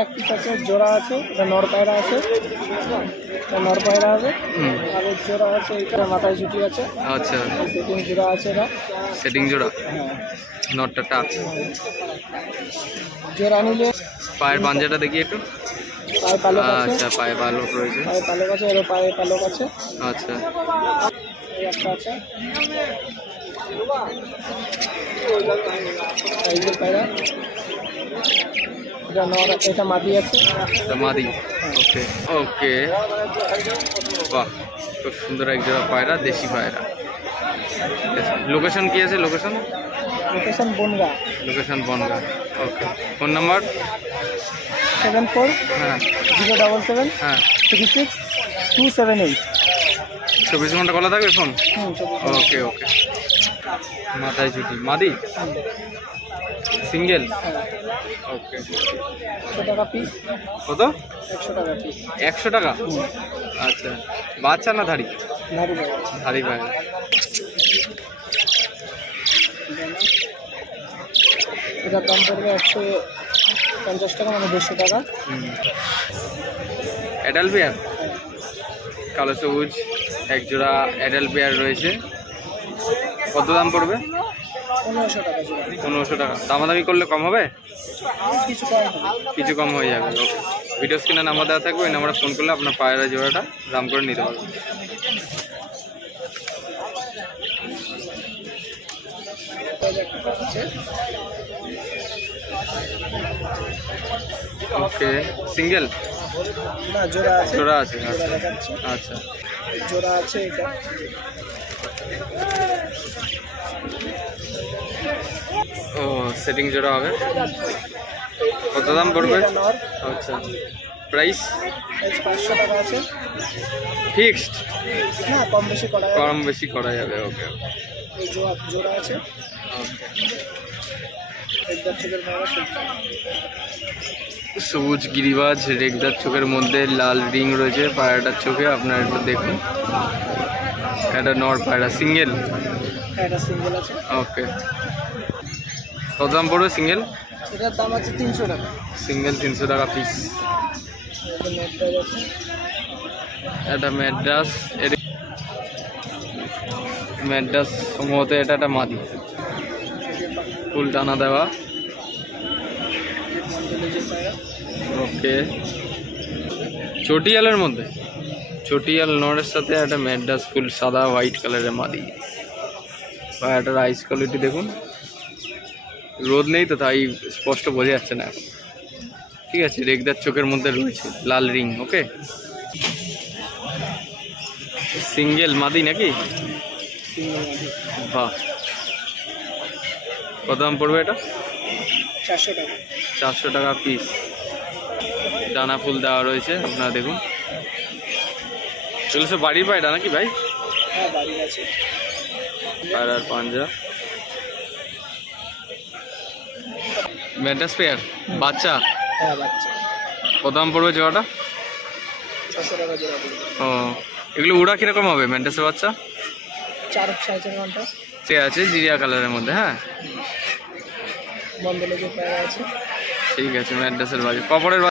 এক পিস আছে জোড়া আছে এটা নর পায়রা আছে। এটা নর পায়রা হবে। হুম। আর এর জোড়া আছে এটা মাথায় ছুটি আছে। আচ্ছা। সেটিং জোড়া আছে এটা। সেটিং জোড়া? হ্যাঁ। নটটা টাক জোড়া নিলে পায়ের পাঞ্জাটা দেখি একটু। পায়ে পালক আছে। আচ্ছা পায়ে পালক রয়েছে। পায়ে পালক আছে এরও পায়ে পালক আছে। আচ্ছা। এই একটা আছে। এই যে পায়রা। নর এটা মাদি আছে। এটা মাদি। ওকে ওকে। বাহ খুব সুন্দর এক জোড়া পায়রা দেশি পায়রা। লোকেশন কি আছে? Location location Bongaon. Location Bongaon. Okay phone number seven four হ্যাঁ। জিরো ডাবল সেভেন হ্যাঁ। Three six two seven eight চব্বিশ ঘণ্টা খোলা থাকবে ফোন ওকে ওকে। মাথায় ছুটি। মাদি? সিঙ্গেল ওকে একশো টাকা পিস কত? একশো টাকা পিস একশো টাকা? আচ্ছা। বাচ্চা না ধাড়ি ধাড়ি পায়রা এটার দাম পড়বে একশো পঞ্চাশ টাকা মানে দেড়শো টাকা। অ্যাডাল পেয়ার কালো সবুজ এক জোড়া অ্যাডাল পেয়ার রয়েছে। কত দাম পড়বে? পনেরোশো টাকা পনেরোশো টাকা। দামাদামি করলে কম হবে? কিছু কম কিছু কম হয়ে যাবে ওকে ভিডিও স্ক্রিনে নাম্বার দেওয়া থাকবে ওই নাম্বারে ফোন করলে আপনার পায়রা জোড়াটা দাম করে নিতে পারবেন। ওকে সিঙ্গেল জোড়া আছে। জোড়া আছে জোড়া আচ্ছা জোড়া আছে এটা ও সেটিং জোড়া হবে। কত দাম পড়বে? আচ্ছা। প্রাইস? প্রাইস পাঁচশো টাকা আছে ফিক্সড? না কম বেশি করা যাবে কম বেশি করা যাবে ওকে। জোড়া আছে সবজি গিরিবাজ রেগদার চোখের মধ্যে লাল রিং রয়েছে পায়রাটার চোখে আপনারা একটু দেখুন। এটা নর পায়রা সিঙ্গেল? ওকে। কত দাম পড়বে সিঙ্গেল? এটার দাম আছে তিনশো টাকা। সিঙ্গেল তিনশো টাকা পিস এটা প্রাইস এটা ম্যাড্রাস ম্যাড্রাস সম্ভবত এটা একটা মাদি। ফুল টানা দেওয়া। ওকে। চটিয়ালের মধ্যে। চটিয়াল নরের সাথে একটা ম্যাড্রাস ফুল সাদা হোয়াইট কালারের মাদি। পায়রাটার আইস কোয়ালিটি দেখুন। রোদ নেই তো তাই স্পষ্ট বোঝা যাচ্ছে না। ঠিক আছে রেগদার চোখের মধ্যে রয়েছে লাল রিং ওকে? সিঙ্গেল মাদি নাকি? বাহ। কত দাম পড়বে এটা? চারশো টাকা। চারশো টাকা পিস ডানা ফুল দেওয়া রয়েছে আপনারা দেখুন। সব বাড়ির পায়রা নাকি ভাই? হ্যাঁ আর আর পাঞ্জা। ম্যাডাস পেয়ার বাচ্চা? হ্যাঁ বাচ্চা। কত দাম পড়বে জোড়াটা? ছশো টাকা জোড়া পড়বে। ও এগুলো উড়া কীরকম হবে ম্যান্টাসের বাচ্চা? চার সাড়ে চার ঘণ্টা। সে আছে জিরিয়া কালারের মধ্যে হ্যাঁ? আছে। ঠিক আছে ম্যান্টাসের বাচ্চা। কপরের